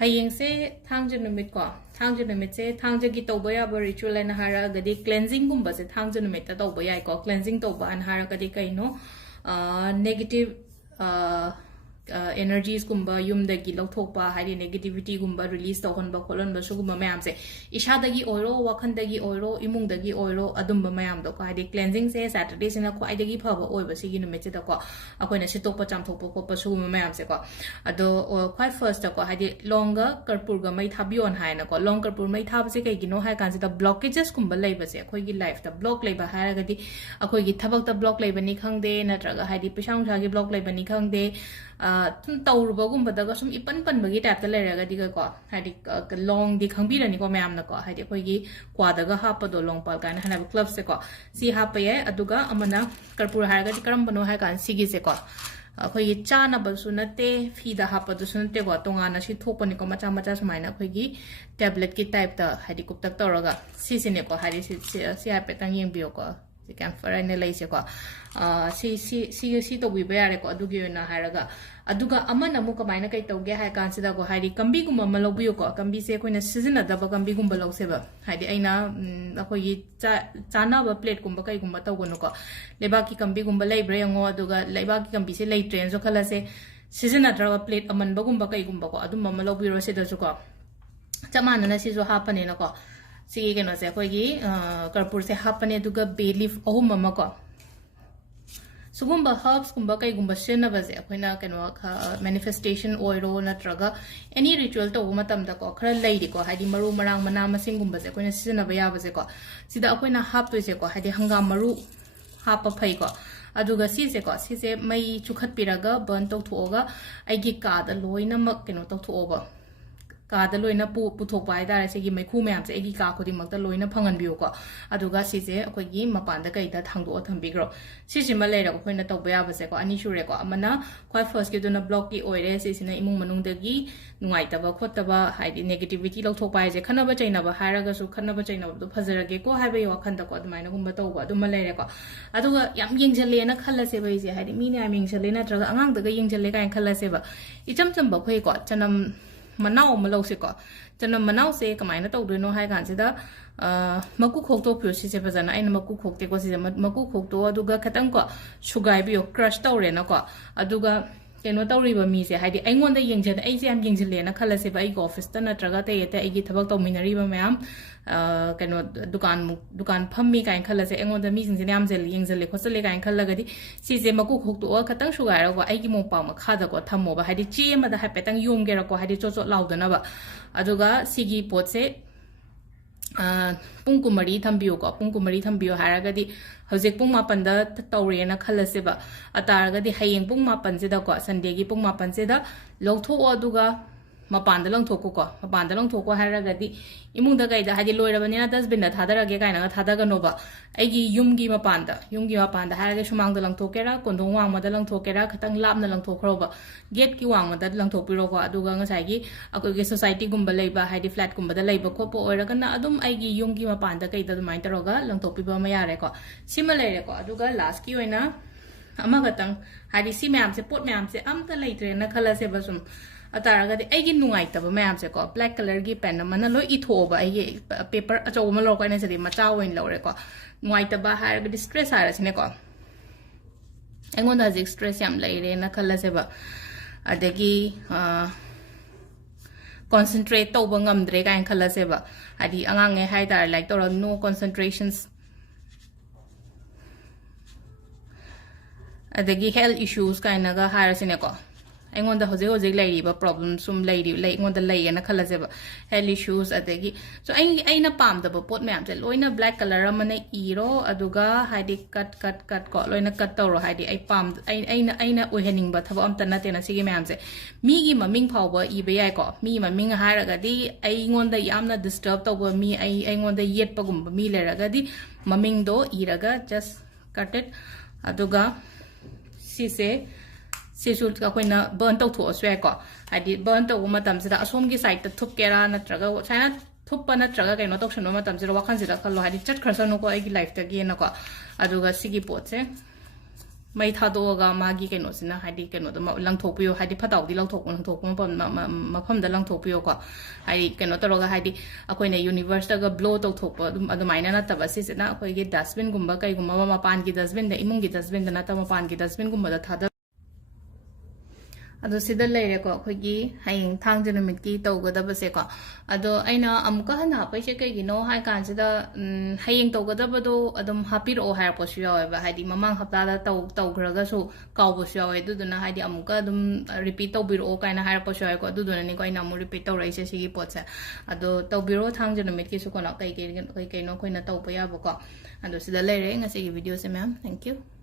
Hayeng se Thangja Numit ko. Thangja Numit se Thangja ki Towba Yaba ritual and hara gadi cleansing gumba se Thangja Numitta Towba yai ko cleansing Towba and hara gadi kaino negative energies gumba yum dagi lauthokpa hari negativity gumba release tawhonba kholonba sugumba mayam se ishadagi oiro wakhandagi oiro imungdagi oiro adumba mayam do ko hari cleansing se Saturday sina khwaidagi phaba oiba sigi numit da ko akoina sitokpa chamthokpa khoppa sugumba mayam se ko ado quite first ko hari longa karpurga mai thabion haina ko long karpur mai thab se kai gino hai kansi da blockages gumba leiba se khoi gi life da block leiba haragadi akoi gi thabak da block leiba ni khangde natraga hari pisang thagi block leiba ni khangde Towba sum ipan bagi tap the lerga diga ko hadi long di khangbirani ko mayam na ko hadi koigi kwadaga hapa do long pal kan hana club se ko si hapa ye aduga amana karpur harga di karam bano ha kan sigi se ko koigi chana basu nate fida hapa do sunte ko tonga na si thopani ko macha macha sumaina koigi tablet ki type ta hadi kuptak toraga si sine ko hadi si hapa tang yeng bio ko si kan farane lai se ko si to bi bayare ko adugi na haraga aduga amana mu kamaina kai toge ha kan sida ko hari kambi gumba malobiyo ko kambi se koina sizina da ba kambi gumba lause ba hari aina akoi chana ba plate gumba kai gumba tawgono ko leba ki kambi gumba leibre ngo aduga leba ki kambi se lei train so khala se sizina dra plate aman ba gumba kai gumba ko adum malobiro se da su ko chamana na si so hapane na ko si ke no se koi gi karpur se hapane aduga bay leaf ohum mama ko Sugumba herbs kumba kai gumba shena baze akoina keno manifestation oiro natraga any ritual to matam da ko khara leidi ko hadi maru marang mana masing gumba se akoina sina ba ya baze ko sida akoina hap to se ko hadi hangam maru hapa phai ko aduga si se mai chukhat piraga burn to thoga aigi ka da loina mak keno to thoba ka da loina puthok bai da se gi mai khu myam se egi ka khodi mak da loina phangan biu ko aduga si se akoi gi mapan da kai da thangdo thambi gro si ma le ra ko khoina to ba ba se ko ani shure ko amana khoi first ki duna block ki oire si sina imung manung da gi nungai ta ba khot ta ba haidi negativity lo thok bai je khana ba chaina ba hara ga su khana ba chaina ba do phajara ge ko hai ba yo khan da ko adumai na gum ba to ba adum le re ko aduga yam yeng jale na khala se bai je haidi mi na yeng jale na tra angang da ga yeng jale ka khala se ba icham cham ba khoi ko chanam Manao Malose ko. Tana Manao se Kamina to do no high consider Maku Hokto Pusis and I Maku Hokte was Maku Hokto Aduga Katanko, Sugai bio crushed Taurenako, Aduga Kenota River Misi, Hadi Angon the Yingjan, Asian Yingzilena, Kalasiba office, Tana Tragate, Egitabato Minariba Mam, Dukan Pummy and Kalase, Angon the meetings in Amzel, Yingzele, Cosalega and Kalagadi, sees a Maku Hokto or Katang Sugar or Agimo Palma, Kadako, Tamo, Hadi Chima the Hapetang Yum Gerako, Hadi Choso Laudanaba, Aduga, Sigi Potse. Punkumari Tambio, Punkumari Tambio Haragadi, Hosek Puma Panda, Tauriana Kalasiba, Ataragadi Hayeng Puma Pansida, Sandegi Puma Pansida, Loto Oduga, Mapandalong Toko, Mapandalong Toko Haragadi, Imunda Gaida Hadi Loiravanina does been at Hadaragana, Hadaganova, Egi Yumgi Mapanda, Haragashumang the Lang Tokera, Kondong Madalang Tokera, Katang Lam the Lang Tokrova, Get Kiwang, that Lang Topirova, Adugangasagi, Akogi Society Gumbaleba, Hadi Flat Gumba, the Labor Copo, or Ragana, Adum Egi Yumgi Mapanda, Kaita the Maintaroga, Lang Topiba Mayareko, similar Aduga, last Kiwena, Amagatang, Hadi Simam, support Mam, say, the later in a color sebasum. Ataraga the egg nuaita, ma'am, se ko black color gi pen, manalo itoba, a paper, a chomalo, and a matao in Loreco, Nuaita Bahar, but distress iris in a co. And one does express yam lady in a color seba. Adegi concentrate tobangam drega and color seba. Adi angang a haidar like there are no concentrations. Adegi health issues kind of higher in a co. I want the Jose lady, but problems some lady, like on the lay and a color health issues at the so I na palm the pot ma'am, the loina black color, amana ero, aduga, hidi cut, loina cut toro, hidi, I palmed, I na uhening, but have on the natina sigi ma'am say, me maming power, eBay, me maming haragadi, I want the yamna disturbed over me, I want the yet pagum, me leragadi, maming do, iraga, just cut it, aduga, si say. Sisul Kakwina burnt out to a swagger. I did burnt a woman that Asomgi site the Tukera and a trago, China Tupa and a traga and adoption no matter zero consider Kalo had it just Krasano life again. Aduga Sigi Pots, mai thado ga magi keno sina haidi keno da langthokpiyo haidi phatau di langthok mafam da langthokpiyo ko haidi keno toroga haidi akoina universe da ga blow to thokpa adumaina na taba sisina akoi gi dustbin gumba kai gumba mapan gi dustbin da imung gi dustbin da na ta mapan gi dustbin gumba da thada ado sida leire ko khogi hayeng thangja numit ki tawgadabase ko ado aina amuka hana paise kai gino hai kan sida hayeng tawgadabado adum hapiro hai posu yawe ba haidi mamang hapta da tawgraga so kaw posu yawe duduna haidi amuka adum repeat tawbiro kaina hai posu yawe ko duduna ni ko ina mu repeat tawrai se sigi potsa ado tawbiro thangja numit ki su ko na kai no koina tawpa ya ba ko ado sida leire ngasi video se ma'am thank you